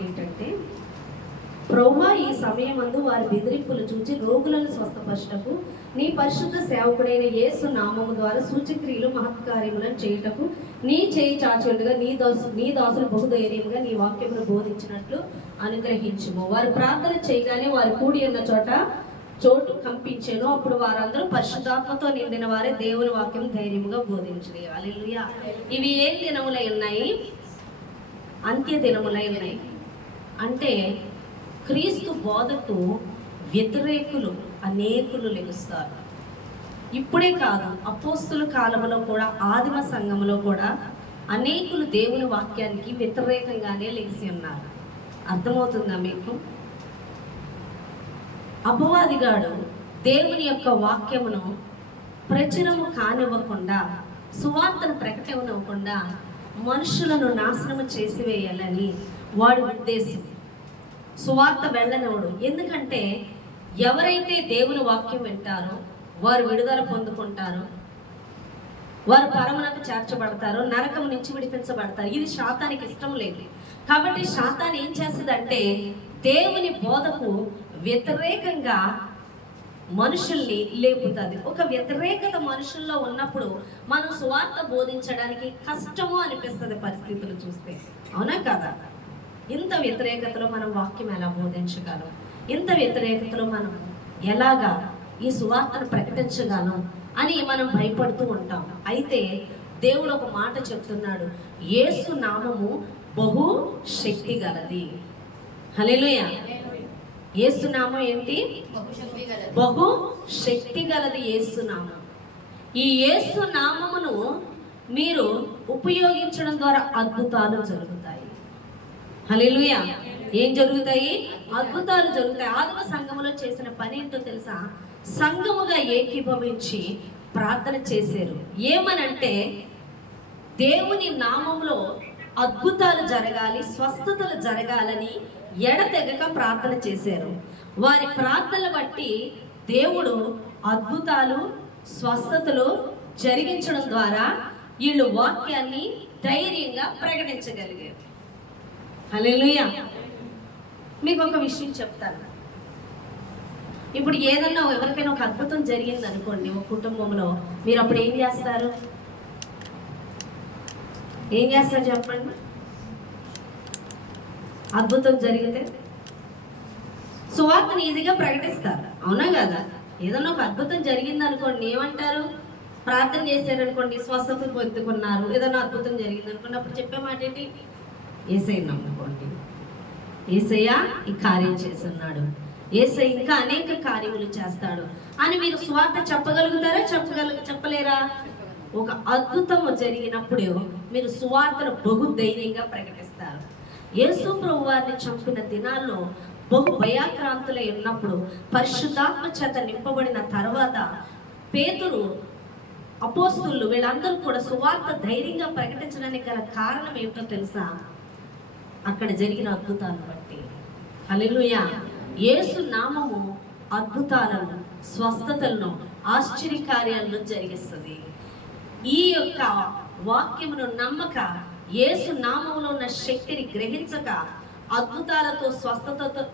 ఏంటంటే ప్రభువా ఈ సమయమందు వారి బెదిరింపులు చూచి రోగులను స్వస్థపరచుటకు నీ పరిశుద్ధ సేవకుడైన యేసు నామము ద్వారా సూచక్రియలు మహత్కార్యములను చేయుటకు నీ చేయి చాచుండగా నీ దాసులు బహుధైర్యముగా నీ వాక్యమును బోధించినట్లు అనుగ్రహించుము. వారు ప్రార్థన చేయగానే వారు కూడి ఉన్న చోటు కంపించెను. అప్పుడు వారందరూ పరిశుద్ధాత్మతో నిండిన వారే దేవుని వాక్యం ధైర్యముగా బోధించరు. హల్లెలూయా. ఇవి ఏ దినములై ఉన్నాయి? అంత్య దినములై ఉన్నాయి. అంటే క్రీస్తు బోధకు వ్యతిరేకులు అనేకులు లెగుస్తారు. ఇప్పుడే కాదు, అపోస్తుల కాలంలో కూడా, ఆదిమ సంఘంలో కూడా అనేకులు దేవుని వాక్యానికి వ్యతిరేకంగానే లెగిసి ఉన్నారు. అర్థమవుతుందా మీకు? అపవాదిగాడు దేవుని యొక్క వాక్యమును ప్రచురము కానివ్వకుండా, సువార్తను ప్రకటనవ్వకుండా మనుషులను నాశనము చేసివేయాలని వాడి ఉద్దేశం. సువార్త వెళ్ళనివ్వడు. ఎందుకంటే ఎవరైతే దేవుని వాక్యం వింటారో వారు విడుదల పొందుకుంటారో, వారు పరమునకు చేర్చబడతారో, నరకం నుంచి విడిపించబడతారు. ఇది శాతానికి ఇష్టం లేదు. కాబట్టి శాతాన్ని ఏం చేస్తుందంటే దేవుని బోధకు వ్యతిరేకంగా మనుషుల్ని లేపుతుంది. ఒక వ్యతిరేకత మనుషుల్లో ఉన్నప్పుడు మనం సువార్త బోధించడానికి కష్టము అనిపిస్తుంది పరిస్థితులు చూస్తే. అవునా కదా? ఇంత వ్యతిరేకతలో మనం వాక్యం ఎలా బోధించగలం? ఇంత వ్యతిరేకతలో మనం ఎలాగా ఈ సువార్తను ప్రకటించగలం అని మనం భయపడుతూ ఉంటాం. అయితే దేవుడు ఒక మాట చెప్తున్నాడు, యేసు నామము బహు శక్తి గలది. హల్లెలూయా. యేసు నామం ఏంటి? బహు శక్తి గలది యేసు నామం. ఈ యేసు నామమును మీరు ఉపయోగించడం ద్వారా అద్భుతాలు జరుగుతాయి. హల్లెలూయా. ఏం జరుగుతాయి? అద్భుతాలు జరుగుతాయి. ఆదిమ సంఘములో చేసిన పని ఏంటో తెలుసా? సంఘముగా ఏకీభవించి ప్రార్థన చేశారు. ఏమనంటే దేవుని నామములో అద్భుతాలు జరగాలి, స్వస్థతలు జరగాలని ఎడతెగక ప్రార్థన చేశారు. వారి ప్రార్థనలు బట్టి దేవుడు అద్భుతాలు, స్వస్థతలు జరిగించడం ద్వారా వీళ్ళు వాక్యాన్ని ధైర్యంగా ప్రకటించగలిగారు. హల్లెలూయా. మీకు ఒక విషయం చెప్తాను. ఇప్పుడు ఏదన్నా ఎవరికైనా ఒక అద్భుతం జరిగింది అనుకోండి ఒక కుటుంబంలో, మీరు అప్పుడు ఏం చేస్తారు? ఏం చేస్తారు చెప్పండి? అద్భుతం జరిగితే సువార్తను ఈజీగా ప్రకటిస్తారు. అవునా కదా? ఏదన్నా ఒక అద్భుతం జరిగింది అనుకోండి, ఏమంటారు? ప్రార్థన చేశారనుకోండి, స్వస్థత పొందుకున్నారు, ఏదైనా అద్భుతం జరిగింది అనుకోండి, అప్పుడు చెప్పే మాట ఏంటి? యేసయ్య నమ్ముకోండి, యేసయ్య ఈ కార్యం చేస్తున్నాడు, యేసయ్య ఇంకా అనేక కార్యములు చేస్తాడు అని మీరు సువార్త చెప్పగలుగుతారా? చెప్పలేరా? ఒక అద్భుతము జరిగినప్పుడు మీరు సువార్తను బహు ధైర్యంగా ప్రకటిస్తారు. యేసు ప్రభు వారిని చంపిన దినాల్లో బహు భయాక్రాంతులై ఉన్నప్పుడు, పరిశుద్ధాత్మ చేత నింపబడిన తర్వాత పేతురు, అపోస్తులు వీళ్ళందరూ కూడా సువార్త ధైర్యంగా ప్రకటించడానికి గల కారణం ఏమిటో తెలుసా? అక్కడ జరిగిన అద్భుతాలను బట్టి. హల్లెలూయా. యేసు నామము అద్భుతాలను, స్వస్థతలను, ఆశ్చర్యకార్యాలను జరిగిస్తుంది. ఈ యొక్క వాక్యమును నమ్మక, యేసు నామములో ఉన్న శక్తిని గ్రహించక, అద్భుతాలతో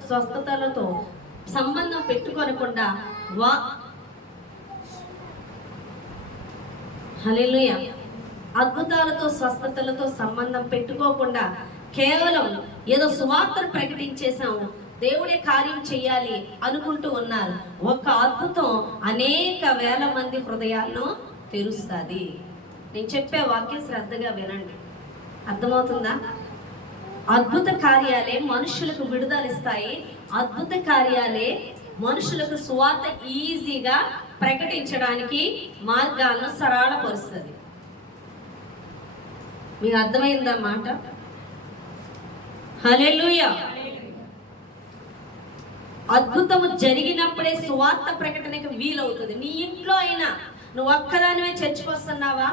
స్వస్థతలతో సంబంధం పెట్టుకోనకుండా హల్లెలూయా, అద్భుతాలతో స్వస్థతలతో సంబంధం పెట్టుకోకుండా కేవలం ఏదో సువార్తను ప్రకటించేసాము, దేవుడే కార్యం చేయాలి అనుకుంటూ ఉన్నారు. ఒక అద్భుతం అనేక వేల మంది హృదయాలను తెరుస్తుంది. నేను చెప్పే వాక్యం శ్రద్ధగా వినండి. అర్థమవుతుందా? అద్భుత కార్యాలే మనుషులకు విడుదలిస్తాయి. అద్భుత కార్యాలే మనుషులకు సువార్త ఈజీగా ప్రకటించడానికి మార్గాలను సరళపరుస్తుంది. మీకు అర్థమైందా మాట? హల్లెలూయా. అద్భుతము జరిగినప్పుడే సువార్త ప్రకటనకు వీలవుతుంది. నీ ఇంట్లో అయినా, నువ్వు ఒక్కదానివే చర్చికి వస్తున్నావా,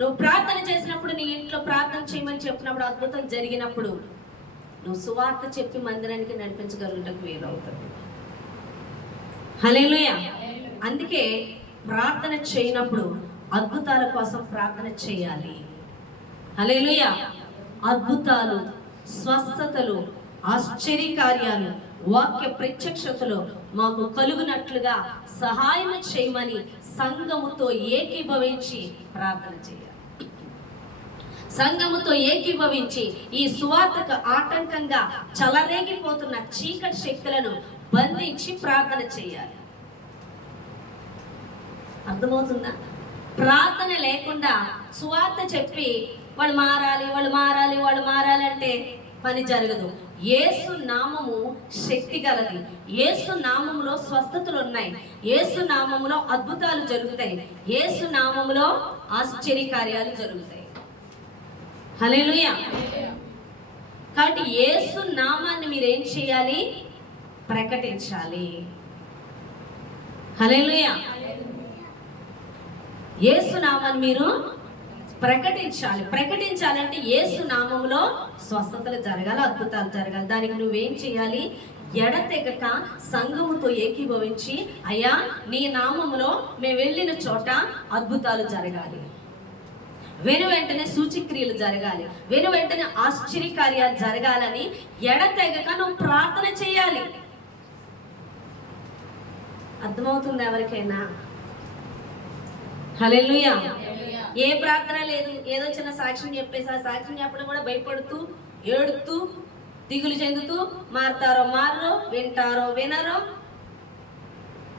నువ్వు ప్రార్థన చేసినప్పుడు, నీ ఇంట్లో ప్రార్థన చేయమని చెప్పినప్పుడు, అద్భుతం జరిగినప్పుడు నువ్వు సువార్త చెప్పి మందిరానికి నడిపించగలుగుటకు వీలవుతుంది. హల్లెలూయా. అందుకే ప్రార్థన చేయనప్పుడు అద్భుతాల కోసం ప్రార్థన చేయాలి. హల్లెలూయా. అద్భుతాలు, స్వస్థతలు, ఆశ్చర్యకార్యాలు, వాక్య ప్రత్యక్షతలు మాకు కలుగునట్లుగా సహాయం చేయమని సంఘముతో ఏకీభవించి ప్రార్థన చేయాలి. సంఘముతో ఏకీభవించి ఈ సువార్తకు ఆటంకంగా చలరేగిపోతున్న చీకటి శక్తులను బంధించి ప్రార్థన చేయాలి. అర్థమవుతుందా? ప్రార్థన లేకుండా సువార్త చెప్పి వాళ్ళు మారాలి అంటే పని జరగదు. యేసు నామము శక్తి గలది. యేసు నామములో స్వస్థతలు ఉన్నాయి. యేసు నామములో అద్భుతాలు జరుగుతాయి. యేసు నామములో ఆశ్చర్యకార్యాలు జరుగుతాయి. హల్లెలూయా. కాబట్టి యేసు నామాన్ని మీరు ఏం చేయాలి? ప్రకటించాలి. హల్లెలూయా. యేసు నామాన్ని మీరు ప్రకటించాలంటే యేసు నామములో స్వస్థతలు జరగాలి, అద్భుతాలు జరగాలి. దానికి నువ్వేం చేయాలి? ఎడతెగక సంఘముతో ఏకీభవించి, అయ్యా నీ నామములో మేము వెళ్ళిన చోట అద్భుతాలు జరగాలి, వెను వెంటనే సూచక్రియలు జరగాలి, వెను వెంటనే ఆశ్చర్యకార్యాలు జరగాలని ఎడతెగక నువ్వు ప్రార్థన చేయాలి. అర్థమవుతుంది ఎవరికైనా? హల్లెలూయా. ఏ ప్రార్థన లేదు, ఏదో చిన్న సాక్ష్యం చెప్పేసి ఆ సాక్ష్యం చెప్పడం కూడా భయపడుతూ, ఏడుతూ, దిగులు చెందుతూ, మారతారో మారో, వింటారో వినరో,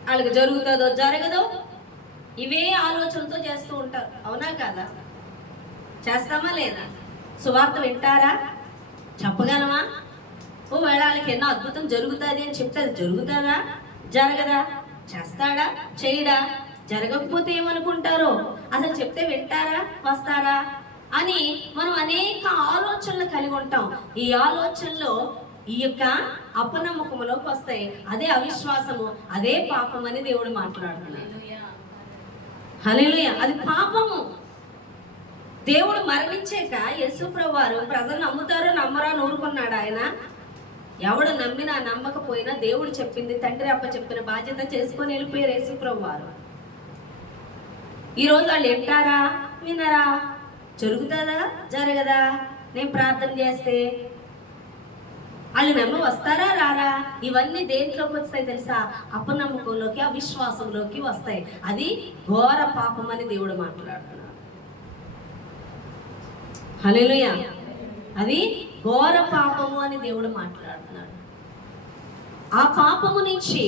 వాళ్ళకి జరుగుతుందో జరగదో, ఇవే ఆలోచనతో చేస్తూ ఉంటారు. అవునా కాదా? చేస్తామా లేదా? సువార్త వింటారా? చెప్పగలమా? ఓ వేళ వాళ్ళకి ఎన్నో అద్భుతం జరుగుతుంది అని చెప్తే అది జరుగుతుందా? జరగదా? చేస్తాడా? చేయడా? జరగకపోతే ఏమనుకుంటారో, అసలు చెప్తే వింటారా, వస్తారా అని మనం అనేక ఆలోచనలు కలిగి ఉంటాం. ఈ ఆలోచనలో ఈ యొక్క అపనమ్మకంలోకి వస్తాయి. అదే అవిశ్వాసము, అదే పాపం అని దేవుడు మాట్లాడుతున్నాడు. హల్లెలూయా. అది పాపము. దేవుడు మరణించాక యేసుప్రభువు వారు ప్రజలు నమ్ముతారో నమ్మరో ఊరుకున్నాడు ఆయన. ఎవడు నమ్మినా నమ్మకపోయినా దేవుడు చెప్పింది, తండ్రి అప్ప చెప్పిన బాధ్యత చేసుకొని వెళ్ళిపోయారు యేసుప్రభువు వారు. ఈరోజు వాళ్ళు వింటారా, వినరా? జరుగుతుందా, జరగదా? నేను ప్రార్థన చేస్తే వాళ్ళు నమ్మి వస్తారా, రారా? ఇవన్నీ దేంట్లోకి వస్తాయి తెలుసా? అపనమ్మకంలోకి, అవిశ్వాసంలోకి వస్తాయి. అది ఘోర పాపం అని దేవుడు మాట్లాడుతున్నాడు. హల్లెలూయా. అది ఘోర పాపము అని దేవుడు మాట్లాడుతున్నాడు. ఆ పాపము నుంచి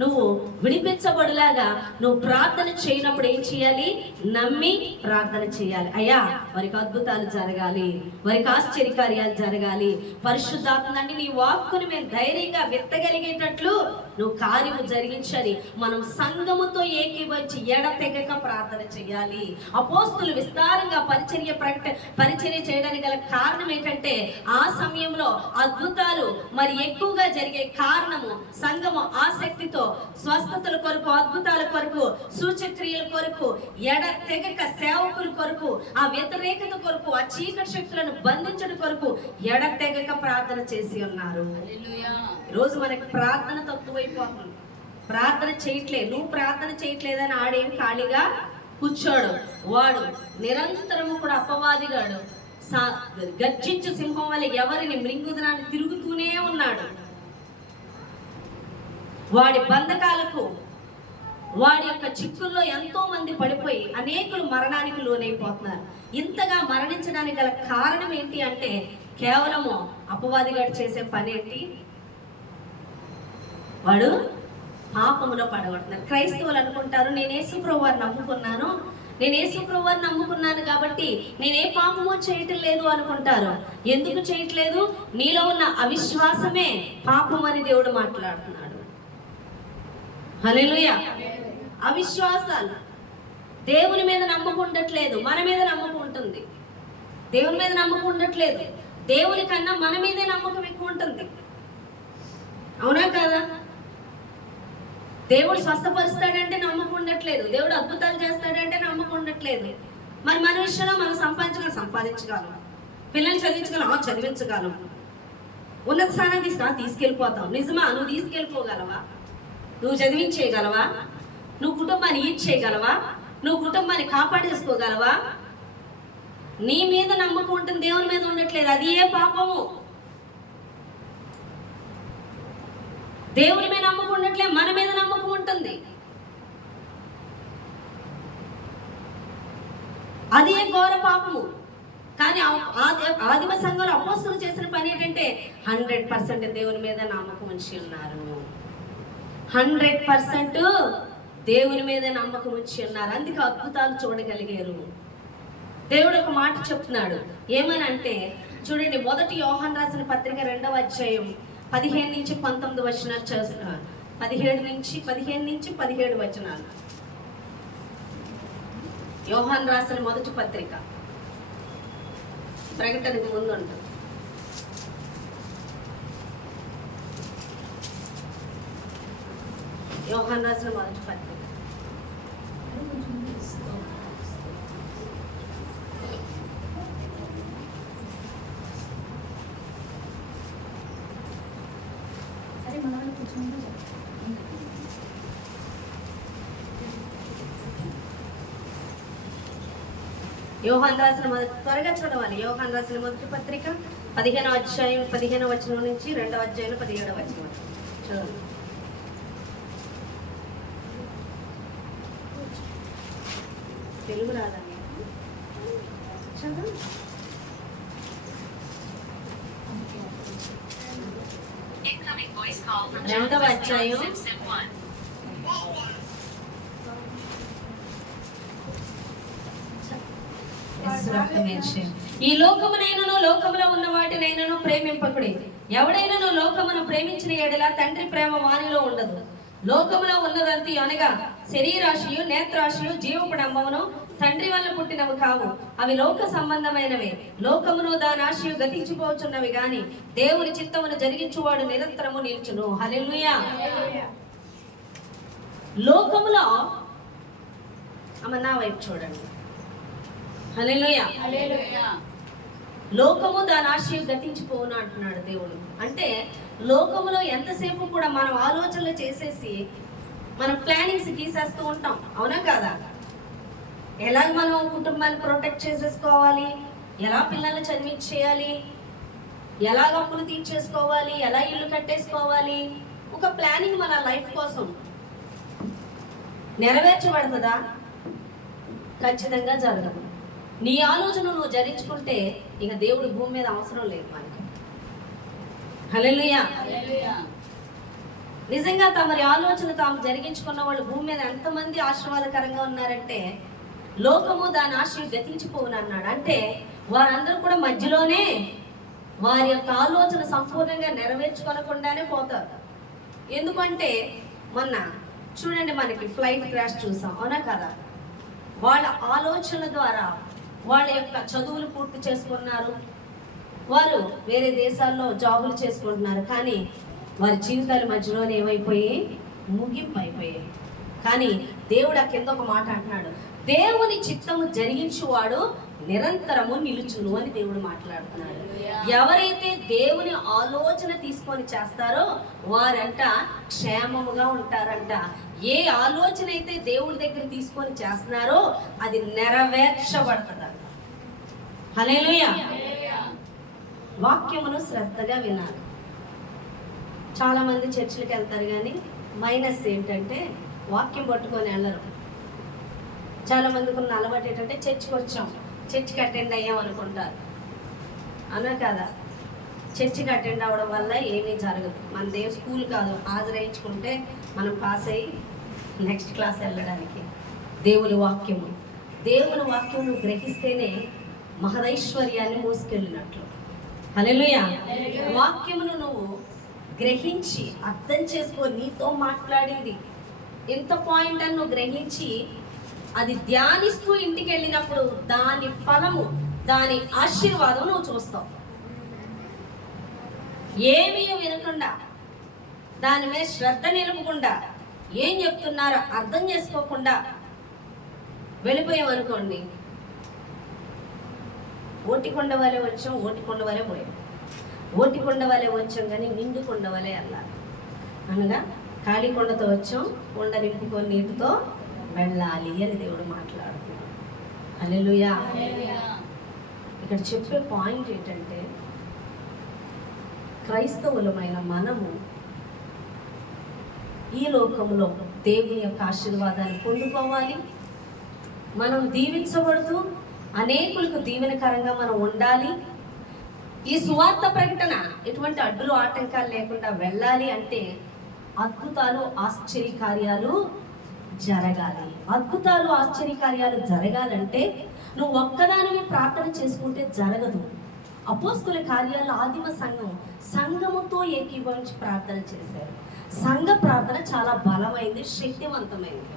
నువ్వు విడిపించబడులాగా నువ్వు ప్రార్థన చేయనప్పుడు ఏం చేయాలి? నమ్మి ప్రార్థన చేయాలి. అయ్యా వారికి అద్భుతాలు జరగాలి, వారికి ఆశ్చర్యకార్యాలు జరగాలి, పరిశుద్ధాత్మని నీ వాక్కుని మేము ధైర్యంగా విత్తగలిగేటట్లు నువ్వు కార్యము జరిగించాలి. మనం సంఘముతో ఏకీభవించి ఎడతెగక ప్రార్థన చేయాలి. అపోస్తులు విస్తారంగా పరిచర్య చేయడానికి గల కారణం ఏంటంటే ఆ సమయంలో అద్భుతాలు మరి ఎక్కువగా జరిగే కారణము సంఘము ఆసక్తితో స్వస్థతల కొరకు, అద్భుతాల కొరకు, సూచక్రియల కొరకు, ఎడతెగక సేవకుల కొరకు, ఆ వ్యతిరేకత కొరకు, ఆ చీకటి శక్తులను బంధించడం కొరకు ఎడతెగక ప్రార్థన చేసి ఉన్నారు. రోజు మనకి ప్రార్థన తక్కువైపోతుంది. ప్రార్థన చేయట్లేదు, నువ్వు ప్రార్థన చేయట్లేదని ఆడేం ఖాళీగా కూర్చోడు. వాడు నిరంతరము కూడా అపవాదిగాడు గర్జించు సింహం వల్ల ఎవరిని మృంగుదనాన్ని తిరుగుతూనే ఉన్నాడు. వాడి బంధకాలకు, వాడి యొక్క చిక్కుల్లో ఎంతో మంది పడిపోయి అనేకులు మరణానికి లోనైపోతున్నారు. ఇంతగా మరణించడానికి గల కారణం ఏంటి అంటే కేవలము అపవాదిగాడు చేసే పని ఏంటి? వాడు పాపములో పడగొడుతున్నారు. క్రైస్తవులు అనుకుంటారు, నేను యేసుప్రభువుని నమ్ముకున్నాను కాబట్టి నేనే పాపము చేయటం లేదు అనుకుంటారు. ఎందుకు చేయట్లేదు? నీలో ఉన్న అవిశ్వాసమే పాపం అని దేవుడు మాట్లాడుతున్నాడు. హల్లెలూయా. అవిశ్వాసాలు, దేవుని మీద నమ్మకం ఉండట్లేదు, మన మీద నమ్మకం ఉంటుంది. దేవుని మీద నమ్మకం ఉండట్లేదు, దేవుని కన్నా మన మీదే నమ్మకం ఎక్కువ ఉంటుంది. అవునా కదా? దేవుడు స్వస్థపరుస్తాడంటే నమ్మకం ఉండట్లేదు, దేవుడు అద్భుతాలు చేస్తాడంటే నమ్మకం ఉండట్లేదు. మరి మన విషయంలో మనం సంపాదించగలం, పిల్లల్ని చదివించగలం, ఉన్నత స్థానం తీసుకెళ్ళిపోతావు. నిజమా? నువ్వు తీసుకెళ్ళిపోగలవా? నువ్వు చదివించేయగలవా? నువ్వు కుటుంబాన్ని ఈడ్ చేయగలవా? నువ్వు కుటుంబాన్ని కాపాడేసుకోగలవా? నీ మీద నమ్మకం ఉంటుంది, దేవుని మీద ఉండట్లేదు. అది ఏ పాపము? దేవుని మీద నమ్మకం ఉండట్లే, మన మీద నమ్మకం ఉంటుంది. అదే ఘోర పాపము. కానీ ఆదిమ సంఘంలో అపోస్తులు చేసిన పని ఏంటంటే 100% దేవుని మీద నమ్మకం ఉంచి ఉన్నారు. 100% దేవుని మీద నమ్మకం ఉంచి ఉన్నారు. అందుకే అద్భుతాలు చూడగలిగారు. దేవుడు ఒక మాట చెప్తున్నాడు. ఏమనంటే చూడండి, మొదటి యోహాను రాసిన పత్రిక 2వ అధ్యాయం 15 నుంచి 19 వచనాలు చదువుతున్నారు. 15 నుంచి 17 వచనాలు. యోహాను రాసిన మొదటి పత్రిక, ప్రకటనకు ముందు ఉంటుంది. యోహాను రాసిన మొదటి పత్రిక యోహాను రాసిన త్వరగా చదవాలి. యోహాను రాసిన మొదటి పత్రిక 15వ అధ్యాయం 15వ వచనం నుంచి 2వ అధ్యాయం 17వ వచనం చదవండి. తెలుగు రాదండి, చదవండి. 2వ అధ్యాయం ఈ లోకమునైనను లోకములో ఉన్న వాటినైనను ప్రేమింపకుడి. ఎవడైనను లోకమును ప్రేమించిన ఎడల తండ్రి ప్రేమ వానిలో ఉండదు. లోకములో ఉన్నదంతి అనగా శరీరాశియు నేత్రాశియు జీవపడంబమును తండ్రి వల్ల పుట్టినవి కావు, అవి లోక సంబంధమైనవే. లోకమును దాని ఆశయు గతించిపోచున్నవి గాని దేవుని చిత్తమును జరిగించువాడు నిరంతరము నిల్చును. హల్లెలూయా. లోకములో నా వైపు చూడండి. హల్లెలూయా. లోకము దాని ఆశయం గతించిపోను అంటున్నాడు దేవుడు. అంటే లోకములో ఎంతసేపు కూడా మనం ఆలోచనలు చేసేసి మనం ప్లానింగ్స్ గీసేస్తూ ఉంటాం, అవునా కాదా? ఎలా మనం కుటుంబాన్ని ప్రొటెక్ట్ చేసేసుకోవాలి, ఎలా పిల్లల్ని చదివించేయాలి, ఎలా అప్పులు తీర్చేసుకోవాలి, ఎలా ఇల్లు కట్టేసుకోవాలి, ఒక ప్లానింగ్ మన లైఫ్ కోసం నెరవేర్చబడుతుందా? ఖచ్చితంగా జరగదు. నీ ఆలోచన నువ్వు జరిగించుకుంటే ఇక దేవుడు భూమి మీద అవసరం లేదు మనకి. హల్లెలూయా. నిజంగా తమరి ఆలోచన తాము జరిగించుకున్న వాళ్ళు భూమి మీద ఎంతమంది ఆశీర్వాదకరంగా ఉన్నారంటే లోకము దాని ఆశయం గతించిపోవును అన్నాడు. అంటే వారందరూ కూడా మధ్యలోనే వారి యొక్క ఆలోచన సంపూర్ణంగా నెరవేర్చుకోనకుండానే పోతారు. ఎందుకంటే మొన్న చూడండి, మనకి ఫ్లైట్ క్రాష్ చూసాం, అవునా కదా? వాళ్ళ ఆలోచనల ద్వారా వాళ్ళ యొక్క చదువులు పూర్తి చేసుకున్నారు, వారు వేరే దేశాల్లో జాబులు చేసుకుంటున్నారు, కానీ వారి జీవితాల మధ్యలోనే ఏమైపోయి ముగింపు అయిపోయాయి. కానీ దేవుడు ఆ కింద ఒక మాట అంటున్నాడు, దేవుని చిత్తము జరిగించువాడు నిరంతరము నిలుచును అని దేవుడు మాట్లాడుతున్నాడు. ఎవరైతే దేవుని ఆలోచన తీసుకొని చేస్తారో వారంట క్షేమముగా ఉంటారంట. ఏ ఆలోచన అయితే దేవుడి దగ్గర తీసుకొని చేస్తున్నారో అది నెరవేర్చబడుతుందంట. హల్లెలూయా. వాక్యమును శ్రద్ధగా వినాలి. చాలా మంది చర్చిలకు వెళ్తారు, కానీ మైనస్ ఏంటంటే వాక్యం పట్టుకొని వెళ్ళరు. చాలా మందికి ఉన్న అలవాటు ఏంటంటే చర్చికి వచ్చాం, చర్చికి అటెండ్ అయ్యాం అనుకుంటారు, అన్నా కదా? చర్చికి అటెండ్ అవ్వడం వల్ల ఏమీ జరగదు. మన స్కూల్ కాదు, హాజరించుకుంటే మనం పాస్ అయ్యి నెక్స్ట్ క్లాస్ వెళ్ళడానికి. దేవుని వాక్యము నువ్వు గ్రహిస్తేనే మహదైశ్వర్యాన్ని మోసుకెళ్ళినట్లు. హల్లెలూయా. వాక్యమును నువ్వు గ్రహించి అర్థం చేసుకో, నీతో మాట్లాడింది ఎంత పాయింట్ అని నువ్వు గ్రహించి అది ధ్యానిస్తూ ఇంటికి వెళ్ళినప్పుడు దాని ఫలము, దాని ఆశీర్వాదం నువ్వు చూస్తావు. ఏమీ వినకుండా, దాని మీద శ్రద్ధ నిలుపకుండా, ఏం చెప్తున్నారో అర్థం చేసుకోకుండా వెళ్ళిపోయాం అనుకోండి, ఓటికొండ వలె వచ్చాం, ఓటికొండ వలె పోయాం. ఓటికొండ వలె వచ్చాం కానీ నిండు కొండ వలె వెళ్ళాలి. అనగా ఖాళీ కొండతో వచ్చాం, కొండ నింపుకొని నీటితో వెళ్ళాలి అని దేవుడు మాట్లాడుతున్నాడు. హల్లెలూయా. ఇక్కడ చెప్పే పాయింట్ ఏంటంటే క్రైస్తవులమైన మనము ఈ లోకంలో దేవుని యొక్క ఆశీర్వాదాన్ని పొందుకోవాలి. మనం దీవించబడుతూ అనేకులకు దీవెనకరంగా మనం ఉండాలి. ఈ సువార్త ప్రకటన ఎటువంటి అడ్డులు ఆటంకాలు లేకుండా వెళ్ళాలి అంటే అద్భుతాలు ఆశ్చర్యకార్యాలు జరగాలి. అద్భుతాలు ఆశ్చర్యకార్యాలు జరగాలంటే నువ్వు ఒక్కదానివి ప్రార్థన చేసుకుంటే జరగదు. అపోస్తుల కార్యాలు ఆదిమ సంఘముతో ఏకీభవించి ప్రార్థన చేశారు. సంఘ ప్రార్థన చాలా బలమైంది, శక్తివంతమైంది.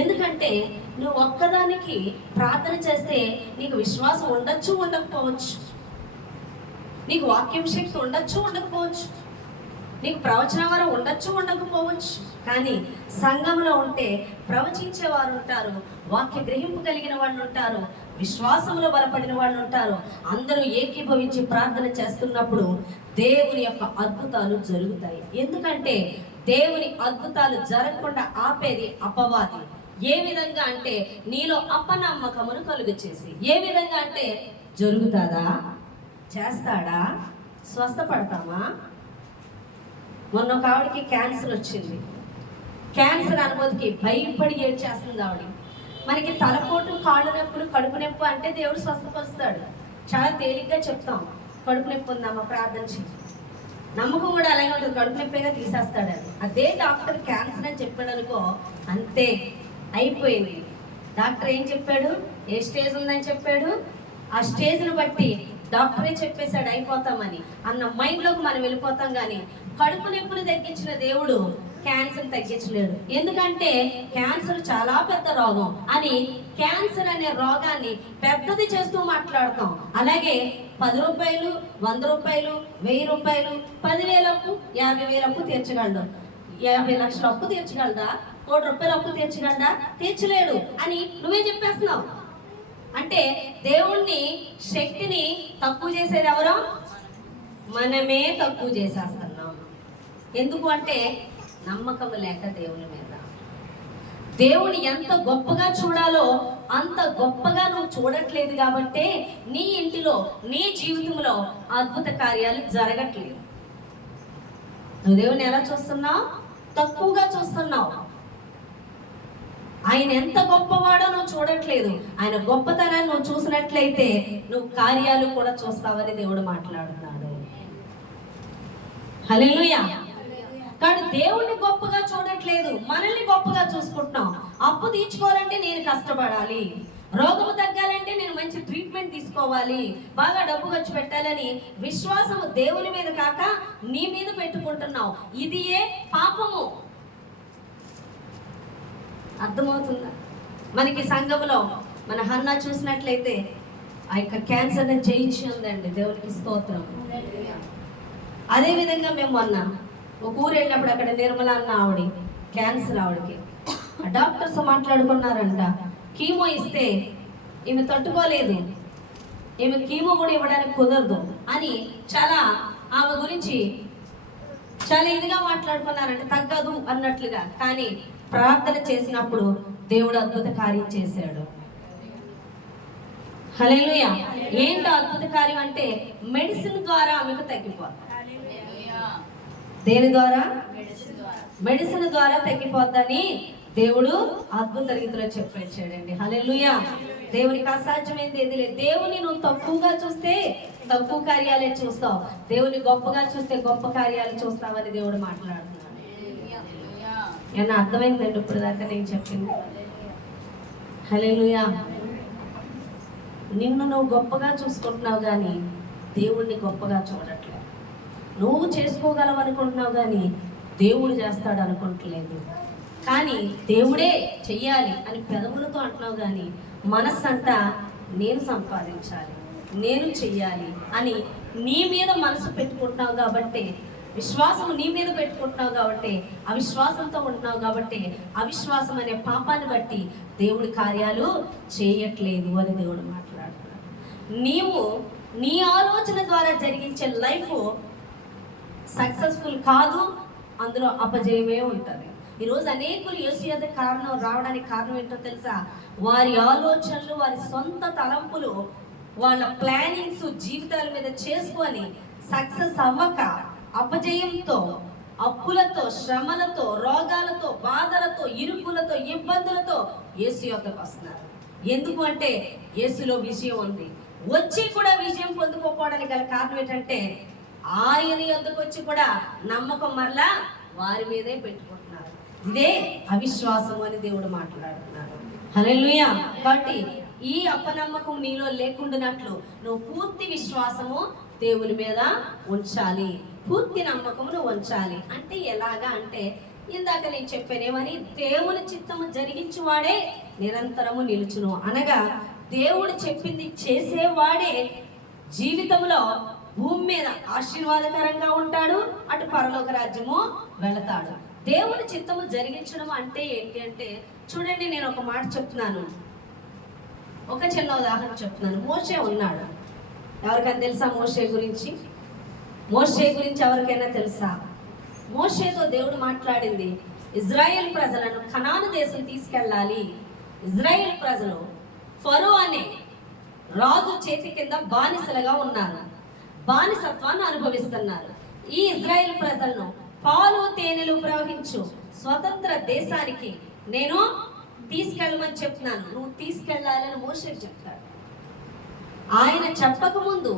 ఎందుకంటే నువ్వు ఒక్కదానికి ప్రార్థన చేస్తే నీకు విశ్వాసం ఉండొచ్చు, ఉండకపోవచ్చు. నీకు వాక్యం శక్తి ఉండొచ్చు, ఉండకపోవచ్చు. నీకు ప్రవచన వరం ఉండొచ్చు, ఉండకపోవచ్చు. కానీ సంఘంలో ఉంటే ప్రవచించే వారు ఉంటారు, వాక్య గ్రహింపు కలిగిన వాళ్ళు ఉంటారు, విశ్వాసంలో బలపడిన వాళ్ళు ఉంటారు. అందరూ ఏకీభవించి ప్రార్థన చేస్తున్నప్పుడు దేవుని యొక్క అద్భుతాలు జరుగుతాయి. ఎందుకంటే దేవుని అద్భుతాలు జరగకుండా ఆపేది అపవాది. ఏ విధంగా అంటే నీలో అపనమ్మకమును కలుగు చేసి. ఏ విధంగా అంటే జరుగుతాదా, చేస్తాడా, స్వస్థపడతామా? మొన్న ఒక ఆవిడకి క్యాన్సర్ వచ్చింది. క్యాన్సర్ అనుభూతికి భయపడి ఏడ్చేస్తుంది ఆవిడ. మనకి తలపోటు, కాళ్ళు నొప్పులు, కడుపు నొప్పి అంటే దేవుడు స్వస్థపరుస్తాడు. చాలా తేలిగ్గా చెప్తాం, కడుపు నొప్పి ఉందమ్మా ప్రార్థన చేయి. నమ్మకం కూడా అలాగే ఉంటుంది, కడుపు నొప్పిగా తీసేస్తాడు అని. అదే డాక్టర్ క్యాన్సర్ అని చెప్పాడు అనుకో, అంతే అయిపోయింది. డాక్టర్ ఏం చెప్పాడు, ఏ స్టేజ్ ఉందని చెప్పాడు, ఆ స్టేజ్ను బట్టి డాక్టరే చెప్పేశాడు అయిపోతామని అన్న మైండ్లోకి మనం వెళ్ళిపోతాం. కానీ కడుపు నొప్పులు తగ్గించిన దేవుడు క్యాన్సర్ తగ్గించలేడు. ఎందుకంటే క్యాన్సర్ చాలా పెద్ద రోగం అని క్యాన్సర్ అనే రోగాన్ని పెద్దది చేస్తూ మాట్లాడతాం. అలాగే 10 రూపాయలు, 100 రూపాయలు, 1000 రూపాయలు, 10,000 అప్పు, 50,000 అప్పు తీర్చగలడు. 50 లక్షల అప్పు తీర్చగలదా? 1 కోటి రూపాయల అప్పు తీర్చగలడా? తీర్చలేడు అని నువ్వే చెప్పేస్తున్నావు. అంటే దేవుణ్ణి శక్తిని తక్కువ చేసేది ఎవరో? మనమే తక్కువ చేసేస్తున్నాం. ఎందుకు అంటే నమ్మకం లేక దేవుని మీద. దేవుని ఎంత గొప్పగా చూడాలో అంత గొప్పగా నువ్వు చూడట్లేదు కాబట్టి నీ ఇంటిలో, నీ జీవితంలో అద్భుత కార్యాలు జరగట్లేదు. నువ్వు దేవుని ఎలా చూస్తున్నావు? తక్కువగా చూస్తున్నావు. ఆయన ఎంత గొప్పవాడో నువ్వు చూడట్లేదు. ఆయన గొప్పతనాన్ని నువ్వు చూసినట్లయితే నువ్వు కార్యాలు కూడా చూస్తావని దేవుడు మాట్లాడుతున్నాడు. హల్లెలూయా. కానీ దేవుణ్ణి గొప్పగా చూడట్లేదు, మనల్ని గొప్పగా చూసుకుంటున్నాం. అప్పు తీర్చుకోవాలంటే నేను కష్టపడాలి, రోగము తగ్గాలంటే నేను మంచి ట్రీట్మెంట్ తీసుకోవాలి, బాగా డబ్బు ఖర్చు పెట్టాలని విశ్వాసము దేవుని మీద కాక నీ మీద పెట్టుకుంటున్నావు. ఇది ఏ పాపము. అర్థమవుతుందా? మనకి సంఘంలో మన హన్నా చూసినట్లయితే ఆ యొక్క క్యాన్సర్ని జయించి ఉందండి. దేవునికి స్తోత్రం. అదేవిధంగా మేము మొన్న ఒక ఊరు వెళ్ళినప్పుడు అక్కడ నిర్మల అన్న ఆవిడ క్యాన్సర్, ఆవిడకి డాక్టర్స్ మాట్లాడుకున్నారంట, కీమో ఇస్తే ఈమె తట్టుకోలేదు, ఈమె కీమో కూడా ఇవ్వడానికి కుదరదు అని చాలా ఆమె గురించి చాలా ఇదిగా మాట్లాడుకున్నారంట, తగ్గదు అన్నట్లుగా. కానీ ప్రార్థన చేసినప్పుడు దేవుడు అద్భుత కార్యం చేశాడు. హల్లెలూయా. ఏంటో అద్భుత కార్యం అంటే మెడిసిన్ ద్వారా ఆమెకు తగ్గిపోతుంది. దేని ద్వారా? మెడిసిన్ ద్వారా తగ్గిపోద్దని దేవుడు అద్భుత రీతిలో చెప్పేసాడండి. హల్లెలూయా. దేవునికి అసాధ్యమైంది ఏది లేదు. దేవుని నువ్వు తక్కువగా చూస్తే తక్కువ కార్యాలే చూస్తావు, దేవుని గొప్పగా చూస్తే గొప్ప కార్యాలు చూస్తావని దేవుడు మాట్లాడుతున్నాడు. ఏమన్నా అర్థమైందండి ఇప్పుడు దాకా నేను చెప్పింది? హల్లెలూయా. నిన్ను నువ్వు గొప్పగా చూసుకుంటున్నావు కానీ దేవుణ్ణి గొప్పగా చూడట్లేదు. నువ్వు చేసుకోగలవు అనుకుంటున్నావు కానీ దేవుడు చేస్తాడు అనుకుంటలేదు. కానీ దేవుడే చెయ్యాలి అని పెదవులతో అంటున్నావు కానీ మనస్సంతా నేను సంపాదించాలి, నేను చెయ్యాలి అని నీ మీద మనసు పెట్టుకుంటున్నావు కాబట్టి, విశ్వాసం నీ మీద పెట్టుకుంటున్నావు కాబట్టి, అవిశ్వాసంతో ఉంటున్నావు కాబట్టి అవిశ్వాసం అనే పాపాన్ని బట్టి దేవుడి కార్యాలు చేయట్లేదు అని దేవుడు మాట్లాడుతున్నాడు. నీవు నీ ఆలోచన ద్వారా జరిగించే లైఫ్ సక్సెస్ఫుల్ కాదు, అందులో అపజయమే ఉంటుంది. ఈరోజు అనేకులు యేసు యొద్ద కారణం రావడానికి కారణం ఏంటో తెలుసా? వారి ఆలోచనలు, వారి సొంత తలంపులు, వాళ్ళ ప్లానింగ్స్ జీవితాల మీద చేసుకొని సక్సెస్ అవ్వక అపజయంతో అప్పులతో, శ్రమలతో, రోగాలతో, బాధలతో, ఇరుకులతో, ఇబ్బందులతో యేసు యొద్దకు వస్తున్నారు. ఎందుకు అంటే యేసులో విజయం ఉంది. వచ్చి కూడా విజయం పొందుకోకపోవడానికి గల కారణం ఏంటంటే ఆయన యొద్దకు వచ్చి కూడా నమ్మకం మరలా వారి మీదే పెట్టుకుంటున్నారు. ఇదే అవిశ్వాసం అని దేవుడు మాట్లాడుతున్నాడు. హల్లెలూయా. కాబట్టి ఈ అపనమ్మకం నీలో లేకుండానట్లు నువ్వు పూర్తి విశ్వాసము దేవుని మీద ఉంచాలి, పూర్తి నమ్మకము నువ్వు ఉంచాలి. అంటే ఎలాగా అంటే ఇందాక నేను చెప్పానేమని, దేవుని చిత్తము జరిగించువాడే నిరంతరము నిలుచును. అనగా దేవుడు చెప్పింది చేసేవాడే జీవితంలో భూమి మీద ఆశీర్వాదకరంగా ఉంటాడు, అటు పరలోక రాజ్యము వెళతాడు. దేవుని చిత్తము జరిగించడం అంటే ఏంటి అంటే, చూడండి నేను ఒక మాట చెప్తున్నాను, ఒక చిన్న ఉదాహరణ చెప్తున్నాను. మోషే ఉన్నాడు. ఎవరికైనా తెలుసా మోషే గురించి? మోషే గురించి ఎవరికైనా తెలుసా? మోషేతో దేవుడు మాట్లాడింది, ఇజ్రాయేల్ ప్రజలను కనాను దేశం తీసుకెళ్ళాలి. ఇజ్రాయేల్ ప్రజలు ఫరో అనే రాజు చేతి కింద బానిసలుగా ఉన్నారు, బానిసత్వాన్ని అనుభవిస్తున్నారు. ఈ ఇజ్రాయేల్ ప్రజలను పాలు తేనెలు ప్రవహించు స్వతంత్ర దేశానికి నేను తీసుకెళ్ళమని చెప్తున్నాను, నువ్వు తీసుకెళ్ళాలని మోషే చెప్తాడు. ఆయన చెప్పక ముందు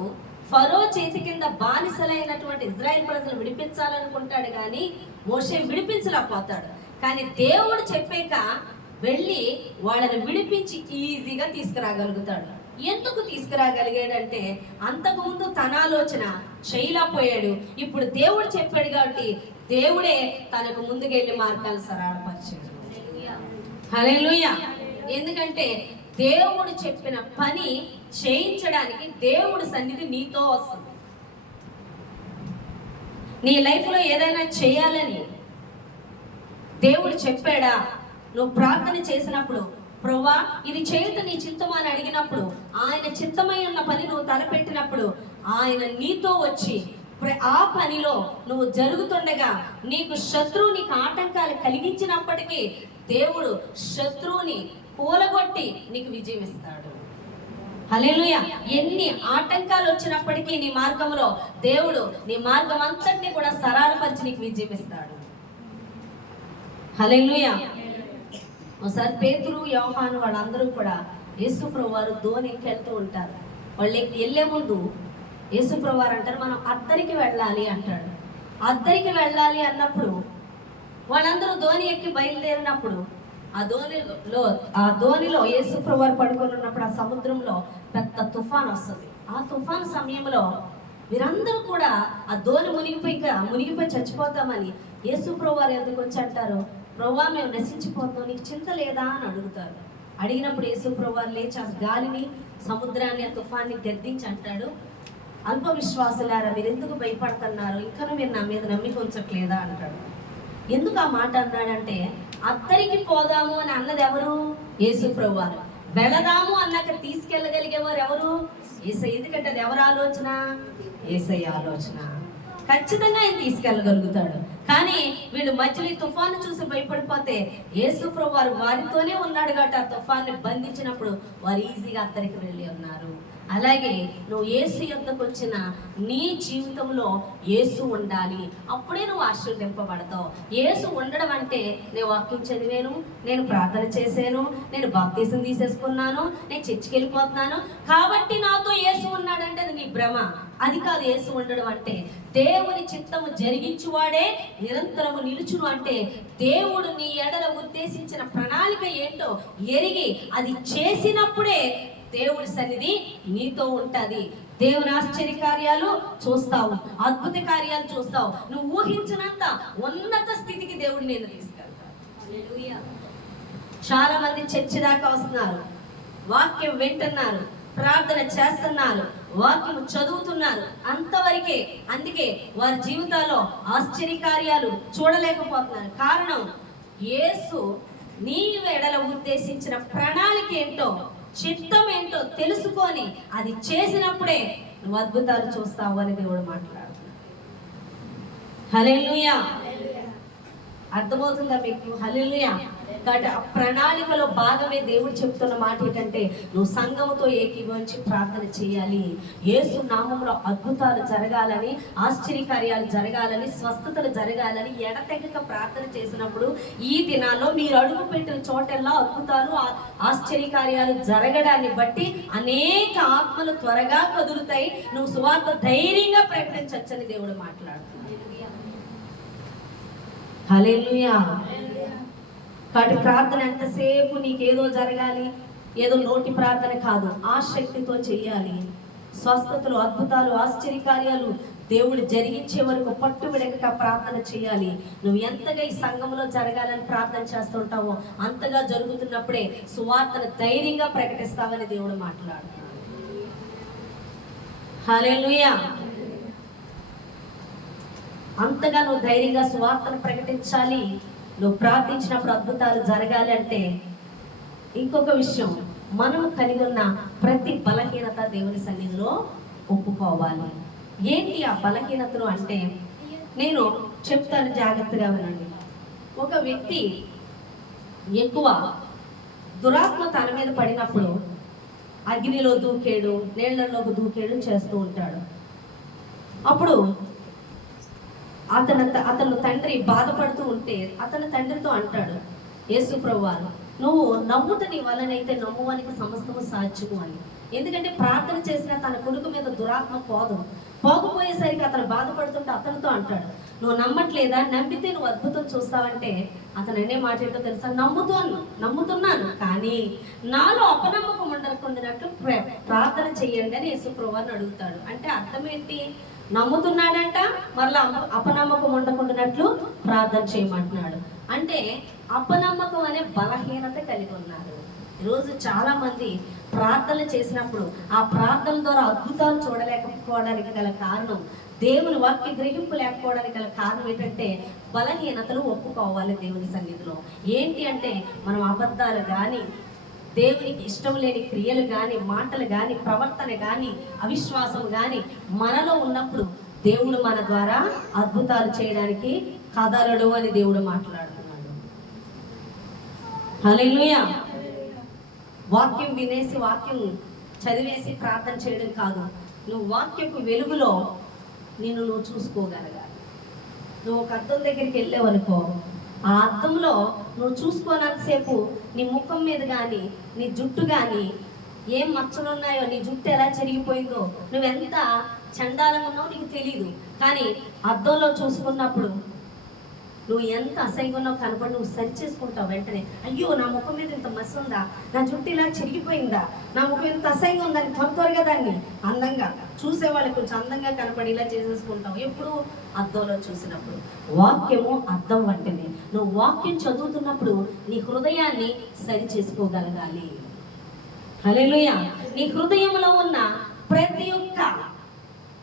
ఫరో చేతి కింద బానిసలైనటువంటి ఇజ్రాయేల్ ప్రజలు విడిపించాలనుకుంటాడు, కానీ మోషే విడిపించలేకపోతాడు. కానీ దేవుడు చెప్పాక వెళ్ళి వాళ్ళని విడిపించి ఈజీగా తీసుకురాగలుగుతాడు. ఎందుకు తీసుకురాగలిగాడంటే అంతకుముందు తన ఆలోచన చేయలేకపోయాడు. ఇప్పుడు దేవుడు చెప్పాడు కాబట్టి దేవుడే తనకు ముందుకెళ్ళి మార్గాలు సరళపరిచాడు. హల్లెలూయా. ఎందుకంటే దేవుడు చెప్పిన పని చేయించడానికి దేవుడి సన్నిధి నీతో వస్తుంది. నీ లైఫ్లో ఏదైనా చేయాలని దేవుడు చెప్పాడా, నువ్వు ప్రార్థన చేసినప్పుడు ప్రభువా ఇది చేయటం నీ చిత్తమా అని అడిగినప్పుడు, ఆయన చిత్తమై ఉన్న పని నువ్వు తలపెట్టినప్పుడు ఆయన నీతో వచ్చి ఆ పనిలో నువ్వు జరుగుతుండగా నీకు శత్రువు నీకు ఆటంకాలు కలిగించినప్పటికీ దేవుడు శత్రువుని కూలగొట్టి నీకు విజయం ఇస్తాడు. హల్లెలూయా. ఎన్ని ఆటంకాలు వచ్చినప్పటికీ నీ మార్గంలో దేవుడు నీ మార్గం అంతటినీ కూడా సరళపరిచి నీకు విజయం ఇస్తాడు. హల్లెలూయా. ఒకసారి పేతురు, యోహాను వాళ్ళందరూ కూడా యేసుప్రభువు వారు ధోని ఎక్కెళ్తూ ఉంటారు. వాళ్ళు వెళ్ళే ముందు యేసుప్రభువు వారు అంటారు, మనం అద్దరికి వెళ్ళాలి అంటాడు. అద్దరికి వెళ్ళాలి అన్నప్పుడు వాళ్ళందరూ ధోని ఎక్కి బయలుదేరినప్పుడు ఆ ధోనిలో యేసుప్రభువు వారు పడుకొని ఉన్నప్పుడు ఆ సముద్రంలో పెద్ద తుఫాన్ వస్తుంది. ఆ తుఫాన్ సమయంలో వీరందరూ కూడా ఆ ధోని మునిగిపోయి చచ్చిపోతామని యేసుప్రభువు వారు ఎందుకు వచ్చి అంటారు, ప్రభువా మేము నశించిపోతాం, నీకు చింత లేదా అని అడుగుతారు. అడిగినప్పుడు యేసుప్రభువు వారు లేచి ఆ గాలిని, సముద్రాన్ని, ఆ తుఫాన్ని గద్దించి అంటాడు, అల్ప విశ్వాసులారా మీరు ఎందుకు భయపడుతున్నారు, ఇంకా మీరు నా మీద నమ్మిక ఉంచట్లేదా అంటాడు. ఎందుకు ఆ మాట అన్నాడంటే అద్దరికి పోదాము అని అన్నది ఎవరు? యేసుప్రభువు వారు. వెళదాము అన్నాక తీసుకెళ్ళగలిగేవారు ఎవరు? యేసయ్య. ఎందుకంటే అది ఎవరి ఆలోచన? యేసయ్య ఆలోచన. ఖచ్చితంగా ఆయన తీసుకెళ్ళగలుగుతాడు. కానీ వీళ్ళు మధ్యలో తుఫాను చూసి భయపడిపోతే యేసుప్రభువు వారు వారితోనే ఉన్నాడు కాబట్టి ఆ తుఫాన్ని బంధించినప్పుడు వారు ఈజీగా అద్దరికి వెళ్ళి ఉన్నారు. అలాగే నువ్వు యేసు యొద్దకు వచ్చిన నీ జీవితంలో యేసు ఉండాలి, అప్పుడే నువ్వు ఆశీర్వదింపబడతావు. యేసు ఉండడం అంటే నేను వాక్యం చదివాను, నేను ప్రార్థన చేశాను, నేను బాప్తీసం తీసేసుకున్నాను, నేను చర్చికి వెళ్ళిపోతున్నాను కాబట్టి నాతో యేసు ఉన్నాడంటే అది నీ భ్రమ. అది కాదు యేసు ఉండడం అంటే. దేవుని చిత్తము జరిగించువాడే నిరంతరము నిలుచును అంటే దేవుడు నీ ఎడల ఉద్దేశించిన ప్రణాళిక ఏంటో ఎరిగి అది చేసినప్పుడే దేవుడి సన్నిధి నీతో ఉంటుంది. దేవుని ఆశ్చర్య కార్యాలు చూస్తావు, అద్భుత కార్యాలు చూస్తావు. నువ్వు ఊహించినంత ఉన్నత స్థితికి దేవుడు నేను తీసుకెళ్తాడు. చాలా మంది చర్చి దాకా వస్తున్నారు, వాక్యం వింటున్నారు, ప్రార్థన చేస్తున్నారు, వాక్యం చదువుతున్నారు, అంతవరకే. అందుకే వారి జీవితాల్లో ఆశ్చర్య కార్యాలు చూడలేకపోతున్నారు. కారణం యేసు నీ ఎడల ఉద్దేశించిన ప్రణాళిక ఏంటో, చిత్తం ఏంటో తెలుసుకొని అది చేసినప్పుడే నువ్వు అద్భుతాలు చూస్తావు అని దేవుడు మాట్లాడుతున్నాడు. హల్లెలూయా. అర్థమవుతుందా మీకు? హల్లెలూయా. కాబట్టి ఆ ప్రణాళికలో భాగమే దేవుడు చెప్తున్న మాట ఏంటంటే, నువ్వు సంఘముతో ఏకీభవించి ప్రార్థన చేయాలి. యేసు నామములో అద్భుతాలు జరగాలని, ఆశ్చర్యకార్యాలు జరగాలని, స్వస్థతలు జరగాలని ఎడతెగక ప్రార్థన చేసినప్పుడు ఈ దినాల్లో మీరు అడుగు పెట్టిన చోటెల్లా అద్భుతాలు, ఆశ్చర్యకార్యాలు జరగడాన్ని బట్టి అనేక ఆత్మలు త్వరగా కదులుతాయి. నువ్వు సువార్త ధైర్యంగా ప్రకటించచ్చని దేవుడు మాట్లాడుతున్నాడు. హల్లెలూయా. కాబట్టి ప్రార్థన ఎంతసేపు నీకేదో జరగాలి, ఏదో నోటి ప్రార్థన కాదు, ఆ శక్తితో చెయ్యాలి. స్వస్థతలు, అద్భుతాలు, ఆశ్చర్యకార్యాలు దేవుడు జరిగించే వరకు పట్టుబడక ప్రార్థన చేయాలి. నువ్వు ఎంతగా ఈ సంఘంలో జరగాలని ప్రార్థన చేస్తుంటావో అంతగా జరుగుతున్నప్పుడే సువార్తను ధైర్యంగా ప్రకటిస్తావని దేవుడు మాట్లాడుతున్నాడు. హల్లెలూయా. అంతగా నువ్వు ధైర్యంగా సువార్తను ప్రకటించాలి. నువ్వు ప్రార్థించినప్పుడు అద్భుతాలు జరగాలి అంటే ఇంకొక విషయం, మనం కలిగి ఉన్న ప్రతి బలహీనత దేవుని సన్నిధిలో ఒప్పుకోవాలి. ఏంటి ఆ బలహీనతలు అంటే నేను చెప్తాను, జాగ్రత్తగా వినండి. ఒక వ్యక్తి ఎక్కువ దురాత్మ తన మీద పడినప్పుడు అగ్నిలో దూకేడు, నీళ్లలోకి దూకేడు చేస్తూ ఉంటాడు. అప్పుడు అతను తండ్రి బాధపడుతూ ఉంటే అతని తండ్రితో అంటాడు, యేసు ప్రభువారు, నువ్వు నమ్ముట నీ వలనైతే నమ్మువానికి సమస్తము సాధ్యము అని. ఎందుకంటే ప్రార్థన చేసిన తన కొడుకు మీద దురాత్మ పోకపోయేసరికి అతను బాధపడుతుంటే అతనితో అంటాడు, నువ్వు నమ్మట్లేదా? నమ్మితే నువ్వు అద్భుతం చూస్తావంటే అతను అనే మాట ఏంటో తెలుసా? నమ్ముతున్నాను, కానీ నాలో అపనమ్మకం ఉండకుండానట్లు ప్రార్థన చెయ్యండి అని యేసు ప్రభువారిని అడుగుతాడు. అంటే అర్థం ఏంటి? నమ్ముతున్నాడంట, మరలా అపనమ్మకం ఉండకుండానట్లు ప్రార్థన చేయమంటున్నాడు. అంటే అపనమ్మకం అనే బలహీనత కలిగి ఉన్నారు. ఈరోజు చాలా మంది ప్రార్థన చేసినప్పుడు ఆ ప్రార్థన ద్వారా అద్భుతాలు చూడలేకపోవడానికి గల కారణం, దేవుని వాక్య గ్రహింపు లేకపోవడానికి గల కారణం ఏంటంటే బలహీనతలు ఒప్పుకోవాలి దేవుని సన్నిధిలో. ఏంటి అంటే మనం అబద్ధాలు కానీ, దేవునికి ఇష్టం లేని క్రియలు కానీ, మాటలు కానీ, ప్రవర్తన కానీ, అవిశ్వాసం కానీ మనలో ఉన్నప్పుడు దేవుడు మన ద్వారా అద్భుతాలు చేయడానికి కదలడు అని దేవుడు మాట్లాడుతున్నాడు. హల్లెలూయా. వాక్యం వినేసి, వాక్యం చదివేసి ప్రార్థన చేయడం కాదు, నువ్వు వాక్యపు వెలుగులో నువ్వు చూసుకోగలగాలి. నువ్వు ఒక అద్దం దగ్గరికి వెళ్ళావనుకో, ఆ అద్దంలో నువ్వు చూసుకోనంతసేపు నీ ముఖం మీద కానీ, నీ జుట్టు కానీ ఏం మచ్చలు ఉన్నాయో, నీ జుట్టు ఎలా చెరిగిపోయిందో, నువ్వెంత చండాలంగా ఉన్నావో నీకు తెలియదు. కానీ అద్దంలో చూసుకున్నప్పుడు నువ్వు ఎంత అసహ్యంగా ఉన్నావు కనపడి నువ్వు సరి చేసుకుంటావు వెంటనే. అయ్యో, నా ముఖం మీద ఇంత మస్సు ఉందా, నా జుట్టు ఇలా చెరిగిపోయిందా, నా ముఖం ఇంత అసహ్యంగా ఉందని త్వరగా దాన్ని అందంగా చూసేవాళ్ళకి కొంచెం అందంగా కనపడి ఇలా చేసేసుకుంటావు. ఎప్పుడు? అద్దంలో చూసినప్పుడు. వాక్యము అద్దం వంటిది. నువ్వు వాక్యం చదువుతున్నప్పుడు నీ హృదయాన్ని సరి చేసుకోగలగాలి. హల్లెలూయా. నీ హృదయంలో ఉన్న ప్రతి ఒక్క